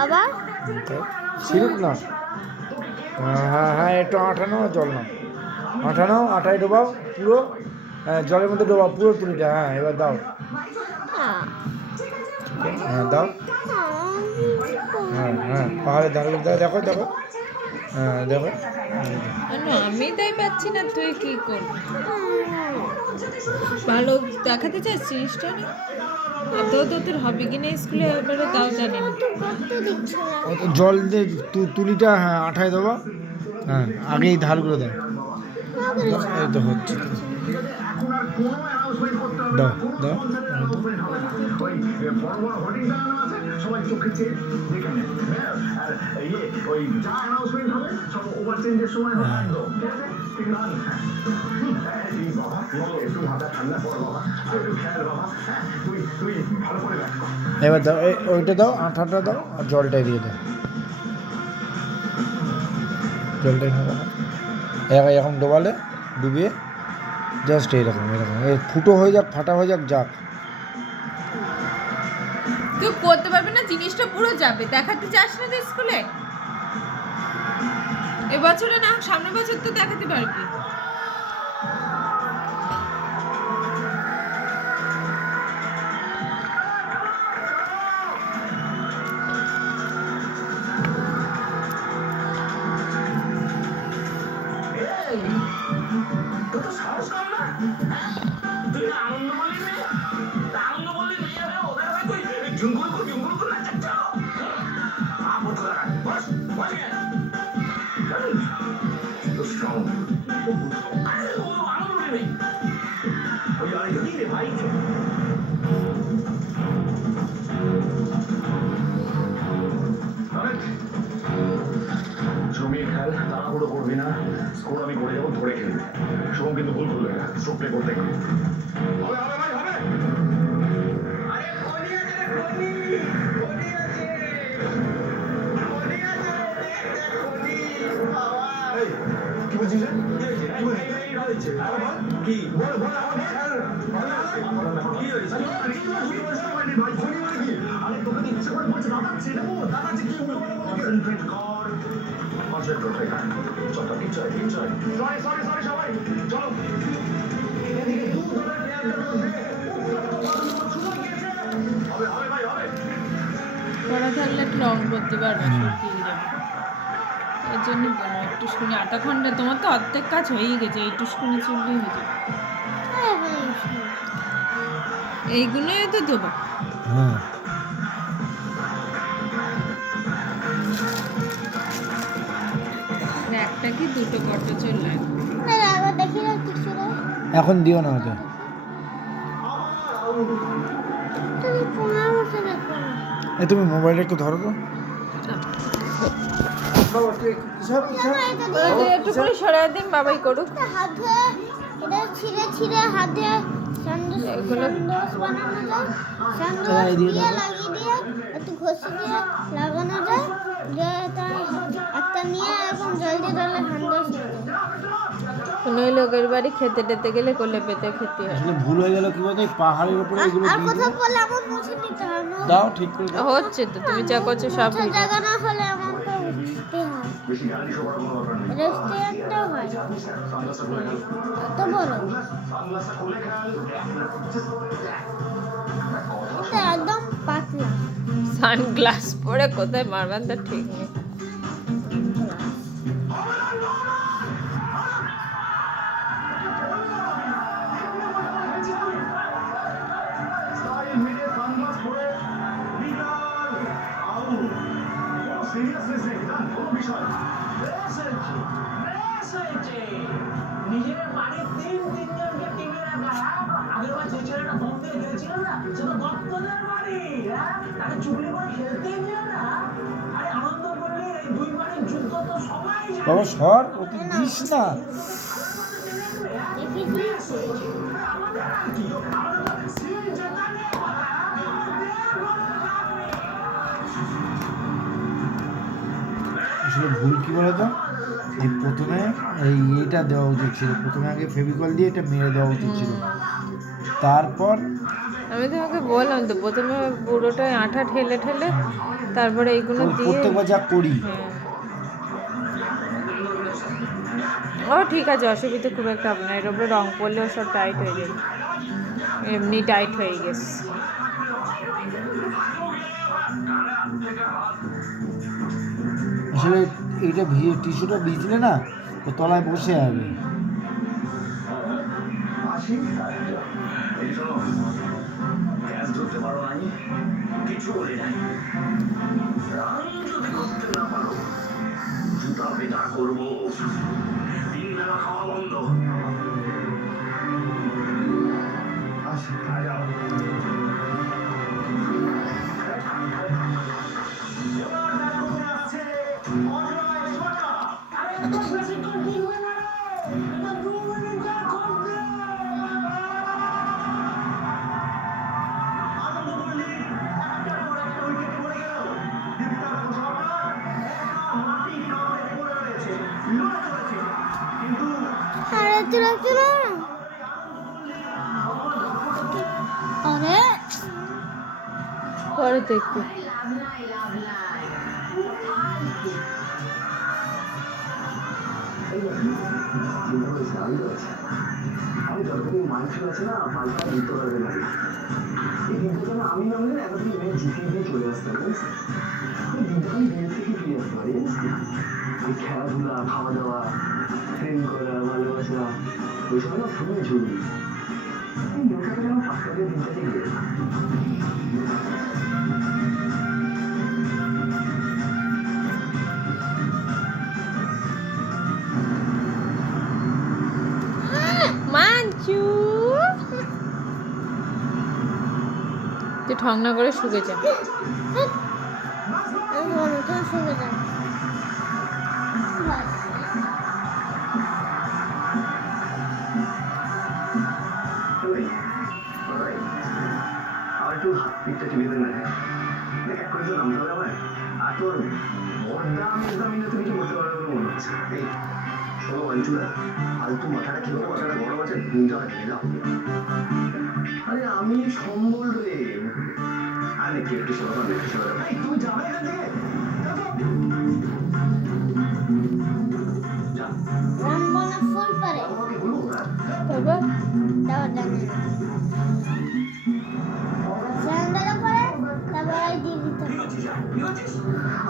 বাবা সিরুপ না, হ্যাঁ হ্যাঁ একটু আঠানো জল নাও, আঠানো আটায় ডোবাও পুরো, জলের মধ্যে ডোবাও পুরো তুলিটা। হ্যাঁ এবার দাও, হ্যাঁ দাও, হ্যাঁ হ্যাঁ পাহাড়ের ধারগুলো দাও, দেখো দেখো, হ্যাঁ দেখো। আমি তাই পাচ্ছি না, তুই কি করবি? ভালো দেখাতে চাস জিনিসটা না, এত তো তোর হবে কিনা স্কুলে এবারে তাও জানি না। জল দিয়ে তুলিটা হ্যাঁ আঠায় দেবো, হ্যাঁ আগে এই ধারগুলো দাও, এই তো হচ্ছে, দাও দাও এবার দাও, ওইটা দাও, আঠাটা দাও আর জলটাই দিয়ে দাও, জলটাই এরকম ডোবালে ডুবিয়ে জাস্ট এইরকম এরকম ফুটো হয়ে যাক, ফাটা হয়ে যাক, যাক। তুই করতে পারবি না, জিনিসটা পুরো যাবে। দেখাতে চাস না তো স্কুলে? এবছরে না, সামনের বছর তো দেখাতে পারবি। জমিয়ে খেল, তাড়াহুড়ো করবি না, স্কোর আমি করে যাবো, ধরে খেলবি। শুভম কিন্তু ভুল করবে না, স্ট্রোক প্লে করতে হবে হবে ভাই হবে। আরে কোনি আছে রে, কোনি কোনি আছে, কোনি আছে কোনি বাবা। এই কি বলছিস রে? কি হয়েছে? এই হয়েছে আরে বল কি বল বল আমাকে কি হয়েছে? ভাই কোনি মানে কি? আরে তোকে তো ইচ্ছে করে বলছে দাদা ছেড়ে দেবো, দাদা কি উল্টো বলে কনসেন্ট্রেট কর। সরি সবাই চলো, এদিকে দু দলের প্লেয়ারদের মধ্যে হবে হবে ভাই হবে। পড়া থাকলে একটু রং করতে পারবে, শুকিয়ে যাবে। এর জন্য বললাম একটু শুনি, আটা খন্ডে তোমার তো অর্ধেক কাজ হয়েই গেছে, এইটু শুনি চুললেই হয়ে যাবে। এইগুলোই তো দেবো। হ্যাঁ একটা কি দুটো কত চল লাগবে? এখন দিও না ওটা, তুমি মোবাইলটা একটু ধরো তো। একটু করে সরাই দিন, বাবাই করুক। এগুলো লাগানো যায়, একটা নিয়ে এবং জল দিয়ে ধরলে কোনো লোকের বাড়ি খেতে টেতে গেলে কোলে পেতে খেতে হয়। আসলে ভুল হয়ে গেল কি বলতো, এই পাহাড়ের উপরে এগুলো আর কথা বললে আমার মুছে নিতে হবে। দাও ঠিক করে দাও। হচ্ছে তো, তুমি যা করছো সব মুছে জায়গা না হলে আমাকে উঠতে হয়। রেস্টুরেন্টও হয় এত বড়, এটা একদম পাতলা। সানগ্লাস পরে কোথায় মারবেন তা ঠিক নেই। নিজের বাড়ির তিনজনকে টিভি রাখা, আগেরবার যে ছেলেটা বন্ধে গেছিল না, সেটা দত্তদের বাড়ি, তাকে চুরি করে খেলতেই দিও না। আরে আনন্দ করলে এই দুই বাড়ির যুদ্ধ তো সবাই জানে। বাবা সর, ওকে দিস না। আমাদের আর কি, আমাদের সিন জেতানে আসলে ভুল কি বলতো, এই প্রথমে এইটা দেওয়া উচিত ছিল, প্রথমে আগে ফেভিকল দিয়ে এটা মেরে দেওয়া উচিত ছিল, তারপর আমি তোমাকে বললাম তো, প্রথমে পুরোটাই আঠা ঠেলে ঠেলে তারপরে এইগুলো দিয়ে প্রত্যেকবার যা করি ও ঠিক আছে, অসুবিধা খুব একটা হবে না। এর উপরে রং করলেও সব টাইট হয়ে যাবে, এমনি টাইট হয়ে গেছে। আসলে এইটা টিস্যুটা ভিজলে না তো তলায় বসে যাবে। আসি এই শোনো, গ্যাস ধরতে পারো নাই, কিছু বলি নাই। রান যদি করতে না পারো, জুতা পেটা করবো, 3 বেলা খাওয়া বন্ধ। আসি, যাও। এবার দেখো কে আসছে, অজয় সরকার। আরে এত বেশিক্ষণ টিকবে না রে, এটা 2 মিনিটের করতে। আনন্দ মল্লিক একটার পর একটা উইকেটে পড়ে গেল। দীপিকা সরকার একা মাটি কামড়ে পড়ে রয়েছে, লড়ে চলেছে, কিন্তু আরে চলো চলো আরে পরে দেখতে আমি যতদিন মাইন্ড আছে না, পাল্টা দিতে পারবে না। এই দিনটা যেন আমি না হলে এতদিন মেয়ে জিতিয়ে দিয়ে চলে আসতাম, জানিস? এই দিনটা আমি বিয়ে থেকে ফিরে আসতে পারি, জানিস? এই খেলাধুলা, খাওয়া দাওয়া, প্রেম করা, ভালোবাসা, ওইসব না খুবই জরুরি। এই লোকটাকে যেন ফাঁকা দিয়ে দিনটাকে গিয়ে মাঞ্চু, তুই ঠং না করে শুকে যা। তুমি শুনে যাও আর একটু পিঠটা টিপে দেন না। দেখ এক করে তো নামতে হবে আমার। আর তোর বড্ডা তুমি কি করতে পারবে বলে মনে হচ্ছে। এই শোনো মঞ্চুরা, ফালতু মাথাটা কি করে মাথাটা গরম আছে, ঘুমটা ঢেলে দাও। আরে আমি সম্বল রে। আরে কি একটু শোনো, একটু শোনো। এই তুমি যাবে এখান থেকে? যা। রামবনা ফুল পারে তোমাকে বলবো না। তারপর দাও জানি জানলা পরে তারপর এই দিয়ে দিতে হবে। রামবনা ফুল পারে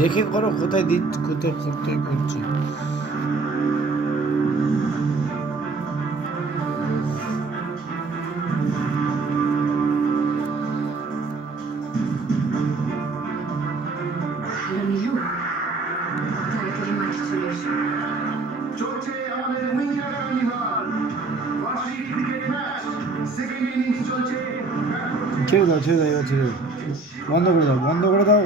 দেখে করো কোথায় কোথায় কোথায় করছে। চলছে আমাদের উইন্টার কার্নিভাল, বার্ষিক ক্রিকেট ম্যাচ, সেকেন্ড ইনিংস চলছে। ছেড়ে দাও এবার ছেড়ে দাও, বন্ধ করে দাও